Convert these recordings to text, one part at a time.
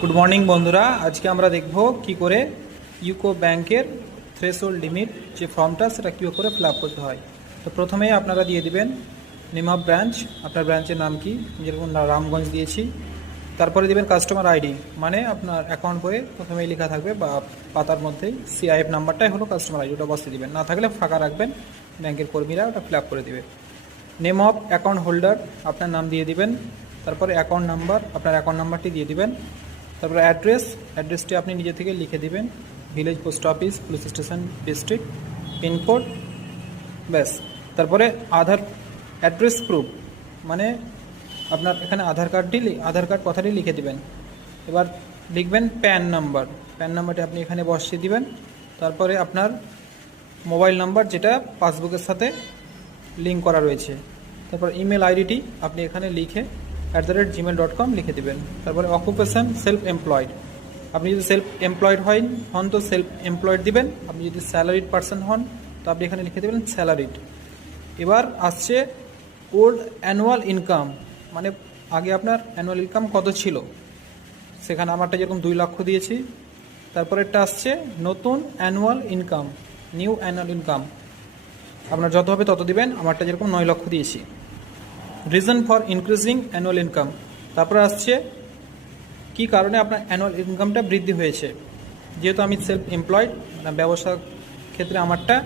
Good morning বন্ধুরা, আজকে আমরা দেখব কি করে ইউকো ব্যাংকের থ্রেশহোল্ড লিমিট যে ফর্মটা সেটা কী করে ফিল আপ করতে হয়। তো প্রথমেই আপনারা দিয়ে দিবেন নেম অফ ব্রাঞ্চ, আপনার ব্রাঞ্চের নাম কি, যেরকম রামগঞ্জ দিয়েছি। তারপরে দিবেন কাস্টমার আইডি, মানে আপনার অ্যাকাউন্ট বইয়ে প্রথমেই লেখা থাকবে বা পাতার মধ্যেই সিআইএফ নাম্বারটাই হলো কাস্টমার আইডি, ওটা বসতে দিবেন, না থাকলে ফাঁকা রাখবেন, ব্যাংকের কর্মীরা ওটা ফিল আপ করে দেবে। নেম অফ অ্যাকাউন্ট হোল্ডার, আপনার নাম দিয়ে দিবেন। তারপরে অ্যাকাউন্ট নাম্বার, আপনার অ্যাকাউন্ট নাম্বারটি দিয়ে দিবেন। তারপরে অ্যাড্রেসটি আপনি নিজে থেকে লিখে দিবেন, village, post office, police station, district, pincode, ব্যাস। তারপরে আধার অ্যাড্রেস প্রুফ, মানে আপনার এখানে আধার কার্ড কথাটি লিখে দিবেন। এবার লিখবেন প্যান নাম্বারটি আপনি এখানে বসিয়ে দিবেন। তারপরে আপনার মোবাইল নাম্বার যেটা পাসবুকের সাথে লিঙ্ক করা রয়েছে। তারপর ইমেল আইডিটি আপনি এখানে লিখে @gmail.com লিখে দেবেন। তারপরে অকুপেশন সেলফ এমপ্লয়েড, আপনি যদি সেলফ এমপ্লয়েড হন তো সেলফ এমপ্লয়েড দিবেন, আপনি যদি স্যালারিড পার্সন হন তো আপনি এখানে লিখে দেবেন স্যালারিড। এবার আসছে ওল্ড অ্যানুয়াল ইনকাম, মানে আগে আপনার অ্যানুয়াল ইনকাম কত ছিল, সেখানে আমারটা যেরকম 2 লক্ষ দিয়েছি। তারপরে একটা আসছে নতুন annual income, new annual income, আপনার যত হবে তত দিবেন, আমারটা যেরকম 9 লক্ষ দিয়েছি। Reason for increasing annual income, তারপরে আসছে কি কারণে আপনার অ্যানুয়াল ইনকামটা বৃদ্ধি হয়েছে। যেহেতু আমি সেলফ এমপ্লয়েড, ব্যবসা ক্ষেত্রে আমারটা,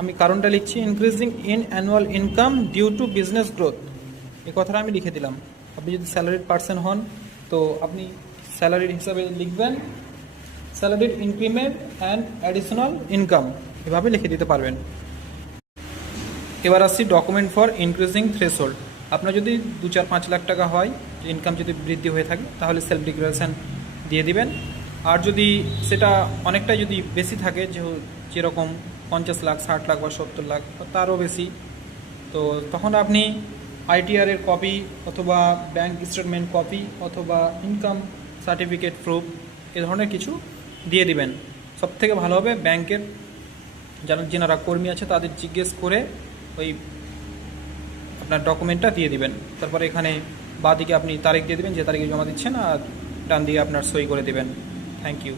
আমি কারণটা লিখছি increasing in annual income due to business growth, এই কথাটা আমি লিখে দিলাম। আপনি যদি স্যালারিড পার্সন হন তো আপনি স্যালারিড হিসাবে লিখবেন salaried increment and additional income, এভাবে লিখে দিতে পারবেন। এবার আসছি ডকুমেন্ট ফর ইনক্রিজিং থ্রেশহোল্ড, আপনার যদি 2-4-5 লাখ টাকা হয়, ইনকাম যদি বৃদ্ধি হয়ে থাকে তাহলে সেলফ ডিক্লারেশন দিয়ে দিবেন। আর যদি সেটা অনেকটাই যদি বেশি থাকে, যেরকম 50 লাখ, 60 লাখ বা 70 লাখ বা তারও বেশি, তো তখন আপনি আইটিআরের কপি অথবা ব্যাংক স্টেটমেন্ট কপি অথবা ইনকাম সার্টিফিকেট প্রুফ এ ধরনের কিছু দিয়ে দিবেন। সবথেকে ভালো হবে ব্যাংকের যারা কর্মী আছে তাদের জিজ্ঞেস করে ওই আপনার ডকুমেন্টটা দিয়ে দিবেন। তারপরে এখানে বাঁ দিকে আপনি তারিখ দিয়ে দেবেন, যে তারিখে জমা দিচ্ছেন, আর ডান দিকে আপনার সই করে দেবেন। Thank you.